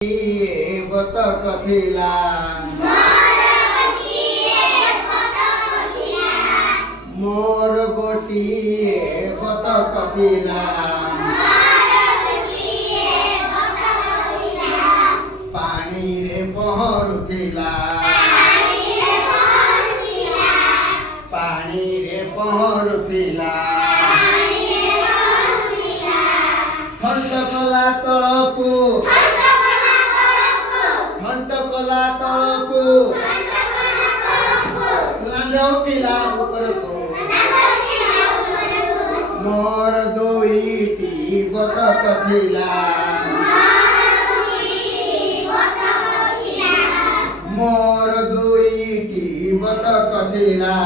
बतक थिला मोर गोटिए बतक थिला पानी रे पहरुथिला पानी रे पहरुथिला खंडकला तळकू खंडकला तळकू लांजौटिला उपरको मोर दोईटी बतक थिला मोर दुईटी बतक थिला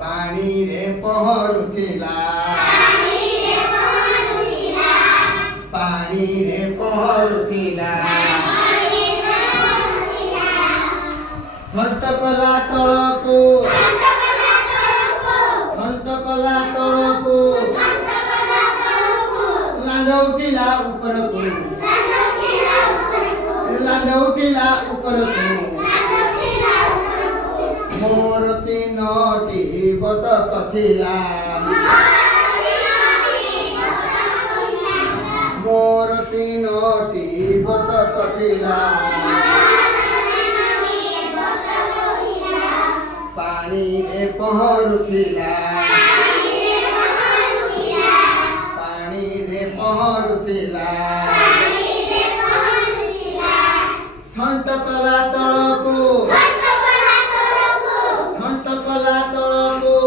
पानी रे पहरुथिला पानी रे पहरुथिला खंडकला तळकू खंडकला तळकू लांजौटिला उपरको लांजौटिला उपरको मोर तीनोटी बतक थिला मोर तीनोटी बतक थिला पानी रे पहरुथिला पानी रे पहरुथिला खंडकला तळकू खंडकला तळकू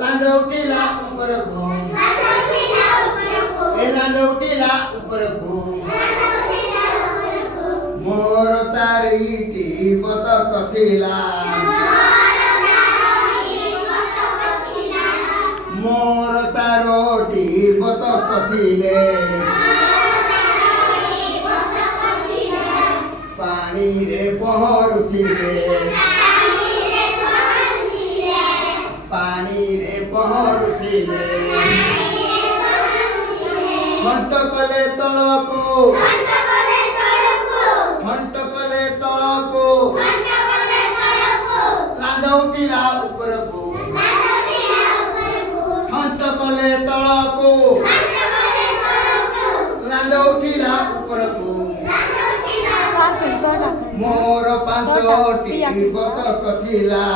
लांजौटिला उपरको लांजौटिला उपरको मोर चारिटी बतक थिला मोर चारोटी बतक थिले पानी रे पहरुथिले पानी रे पहरुथिले खंडकले तळकू खंडकले तळकू लांजौटिला उपरको खंडकले तळकू लांजौटिला उपरको मोर पांचोटी बतक थिला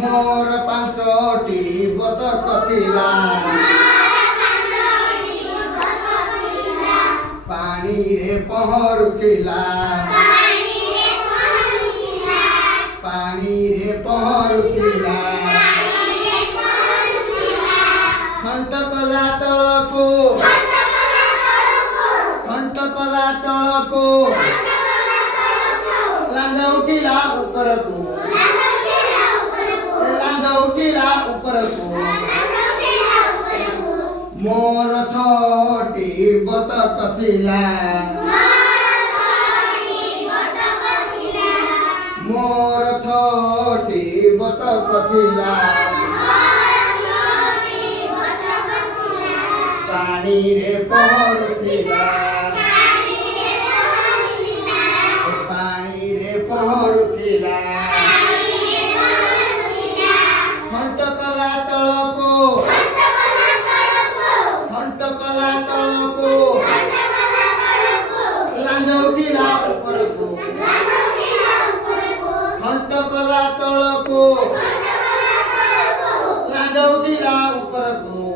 मोर पांचोटी बतक थिला पानी रे पहरुथिला पानी रे पहरुथिला खंडकला तळकू खंडकला तळकू लांजौटिला उपरको लांजौटिला उपरको मोर छोटी बतक थिला मोर छोटी बतक थिला पानी रे पहरुथिला पानी रे पहरुथिला खंडकला तळकू खंडकला तळकू लांजौटिला उपरको खंडकला तळकू लांजौटिला उपरको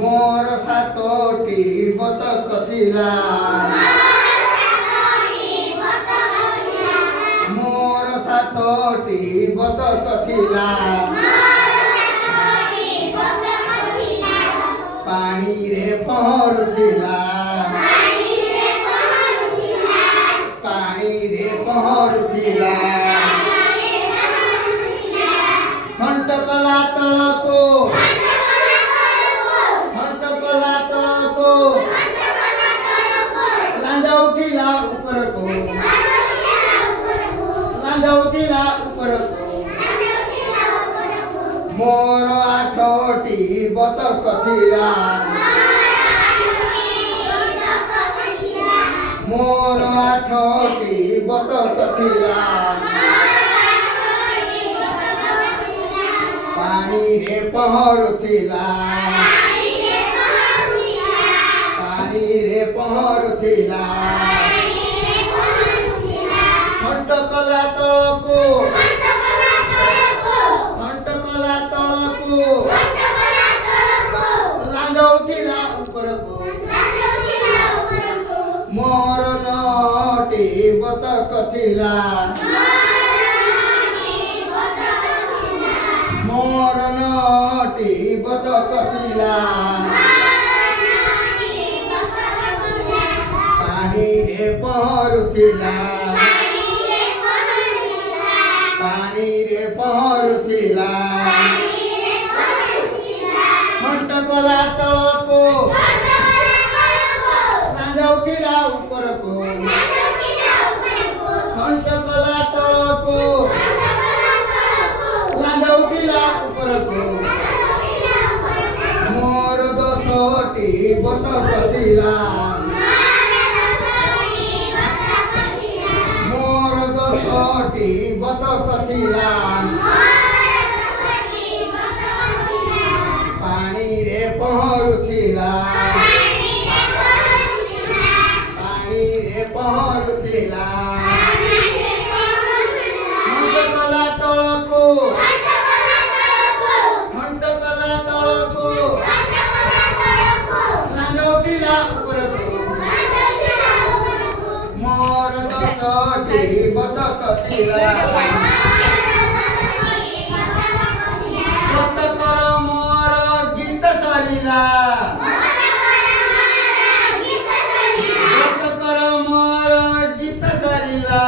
मोर सातोटी बतक थिला मोर सातोटी बतक थिला पानी रे पहरुथिला पानी रे पहरुथिला खंडकला तळकू खंडकला तळकू लांजौटिला उपरको लांजौटिला उपरको ମୋର 8ଟି ବତକ ଥିଲା ମୋର 8ଟି ବତକ ଥିଲା ପାଣିରେ ପହଁରୁଥିଲା ପାଣିରେ ପହଁରୁଥିଲା ଥଣ୍ଟ କଲା ତଳକୁ ଥଣ୍ଟ କଲା ତଳକୁ ଲାଞ୍ଜ ଉଠିଲା ଉପରକୁ ମୋର 9ଟି ବତକ ଥିଲା ମୋର 9ଟି ବତକ ଥିଲା ପାଣିରେ ପହଁରୁଥିଲା ପାଣିରେ ପହଁରୁଥିଲା ଥଣ୍ଟ କଲା ତଳକୁ ଲାଞ୍ଜ ଉଠିଲା ଉପରକୁ ଥଣ୍ଟ କଲା ତଳକୁ ଲାଞ୍ଜ ଉଠିଲା ଉପରକୁ ମୋର 10ଟି ବତକ ଥିଲା ମୋର 10ଟି ବତକ ଥିଲା ପାଣିରେ ପହଁରୁଥିଲା ପାଣିରେ ପହଁରୁଥିଲା ଥଣ୍ଟ କଲା ତଳକୁ ଥଣ୍ଟ କଲା ତଳକୁ ଲାଞ୍ଜ ଉଠିଲା ଉପରକୁ ମୋର 10ଟି ବତକ ଥିଲା ବତକର ମୋର ଗୀତ ସରିଲା ବତକର ମୋର ଗୀତ ସରିଲା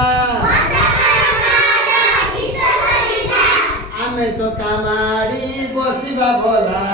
ଆମେ ଚକା ମାଡ଼ି ବସିବା ଭଲା